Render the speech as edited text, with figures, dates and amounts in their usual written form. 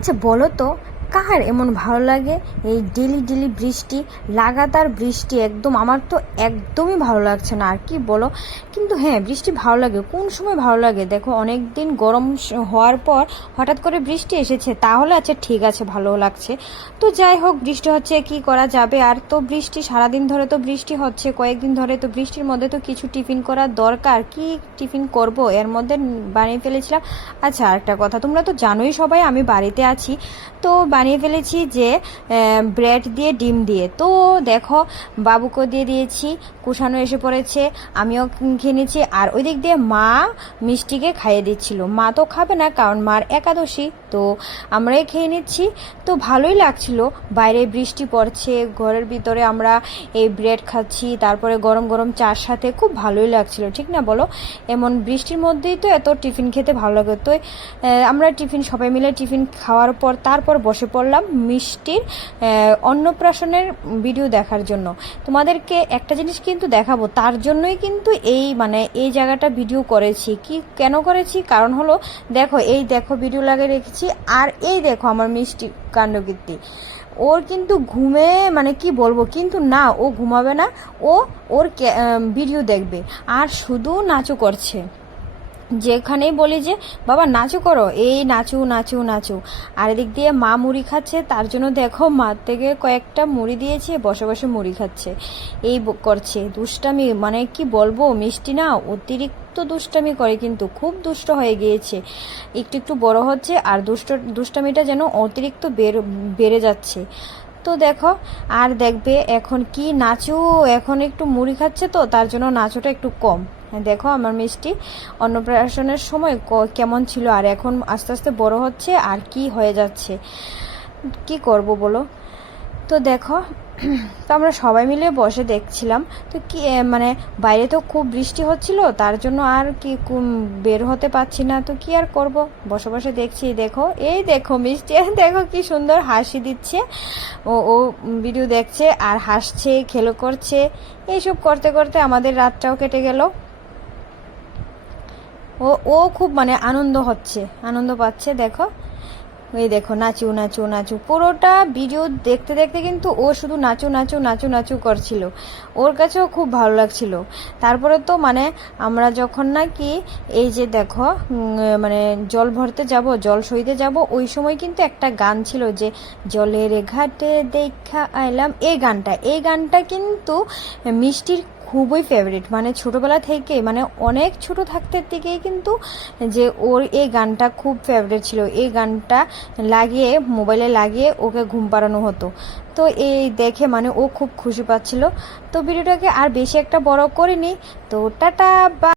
আচ্ছা বলো তো, কার এমন ভালো লাগে এই ডেলি ডেলি বৃষ্টি, লাগাতার বৃষ্টি? একদম আমার তো একদমই ভালো লাগছে না, আর কি বলো। কিন্তু হ্যাঁ, বৃষ্টি ভালো লাগে কোন সময় ভালো লাগে দেখো, অনেক দিন গরম হওয়ার পর হঠাৎ করে বৃষ্টি এসেছে, তাহলে আচ্ছা ঠিক আছে, ভালো লাগছে। তো যাই হোক, বৃষ্টি হচ্ছে, কি করা যাবে। আর তো বৃষ্টি সারাদিন ধরে তো বৃষ্টি হচ্ছে, কয়েকদিন ধরে তো বৃষ্টির মধ্যে তো কিছু টিফিন করার দরকার। কি টিফিন করব, এর মধ্যে বানিয়ে ফেলেছিলাম। আচ্ছা আরেকটা কথা, তোমরা তো জানোই সবাই আমি বাড়িতে আছি, তো বানিয়ে ফেলেছি যে ব্রেড দিয়ে ডিম দিয়ে। তো দেখো, বাবুকে দিয়ে দিয়েছি, কুষানো এসে পড়েছে, আমিও খেয়ে নিয়েছি। আর ওই দিক দিয়ে মা মিষ্টিকে খাইয়ে দিচ্ছিল। মা তো খাবে না, কারণ মার একাদশী, তো আমরাই খেয়ে নিচ্ছি। তো ভালোই লাগছিল, বাইরে বৃষ্টি পড়ছে, ঘরের ভিতরে আমরা এই ব্রেড খাচ্ছি, তারপরে গরম গরম চার সাথে খুব ভালোই লাগছিল, ঠিক না বলো? এমন বৃষ্টির মধ্যেই তো এত টিফিন খেতে ভালো লাগে। তো আমরা টিফিন সবাই মিলে টিফিন খাওয়ার পর তারপর বসে পড়লাম মিষ্টির অন্নপ্রাশনের ভিডিও দেখার জন্য। তোমাদেরকে একটা জিনিস কিন্তু দেখাবো, তার জন্যই কিন্তু এই জায়গাটা ভিডিও করেছি। কি কেন করেছি, কারণ হলো দেখো, এই দেখো ভিডিও লাগিয়ে রেখেছি, আর এই দেখো আমার মিষ্টি কাণ্ডকীর্তি। ওর কিন্তু ঘুমে কি বলবো, কিন্তু না, ও ঘুমাবে না, ও ওর ভিডিও দেখবে আর শুধু নাচও করছে। যেখানেই বলি যে বাবা নাচু করো, এই নাচু নাচু নাচু। আর এদিক দিয়ে মা মুড়ি খাচ্ছে, তার জন্য দেখো মার থেকে কয়েকটা মুড়ি দিয়েছে, বসে বসে মুড়ি খাচ্ছে। এই করছে দুষ্টামি, কি বলবো, মিষ্টি না অতিরিক্ত দুষ্টামি করে, কিন্তু খুব দুষ্ট হয়ে গিয়েছে। একটু একটু বড় হচ্ছে, আর দুষ্টামিটা যেন অতিরিক্ত বেড়ে যাচ্ছে। তো দেখো, আর দেখবে এখন কি নাচু, এখন একটু মুড়ি খাচ্ছে, তো তার জন্য নাচুটা একটু কম। দেখো আমার মিষ্টি অন্নপ্রাশনের সময় কেমন ছিল, আর এখন আস্তে আস্তে বড় হচ্ছে, আর কি হয়ে যাচ্ছে, কি করব বলো। তো দেখো, তো আমরা সবাই মিলে বসে দেখছিলাম। তো কি বাইরে তো খুব বৃষ্টি হচ্ছিল, তার জন্য আর কি বের হতে পারছি না, তো কি আর করব, বসে বসে দেখছি। দেখো, এই দেখো মিষ্টি, দেখো কি সুন্দর হাসি দিচ্ছে। ও ভিডিও দেখছে আর হাসছে, খেলো করছে। এইসব করতে করতে আমাদের রাতটাও কেটে গেল। ও ও খুব আনন্দ হচ্ছে, আনন্দ পাচ্ছে। দেখো, এই দেখো নাচু নাচু নাচু, পুরোটা ভিডিও দেখতে দেখতে কিন্তু ও শুধু নাচু নাচু নাচু নাচু করছিল, ওর কাছেও খুব ভালো লাগছিল। তারপরে তো আমরা যখন নাকি এই যে দেখো জল ভরতে যাব, জল সইতে যাব, ওই সময় কিন্তু একটা গান ছিল যে জলের ঘাটে দেখা আইলাম, এই গানটা কিন্তু মিষ্টির খুবই ফেভারিট। ছোটবেলা থেকে অনেক ছোট থাকতে থেকেই কিন্তু যে ওর এই গানটা খুব ফেভারিট ছিল। এই গানটা লাগিয়ে, মোবাইলে লাগিয়ে ওকে ঘুম পাড়ানো হতো। তো এই দেখে ও খুব খুশি পাচ্ছিল। তো ভিডিওটাকে আর বেশি একটা বড় করিনি। তো টাটা বা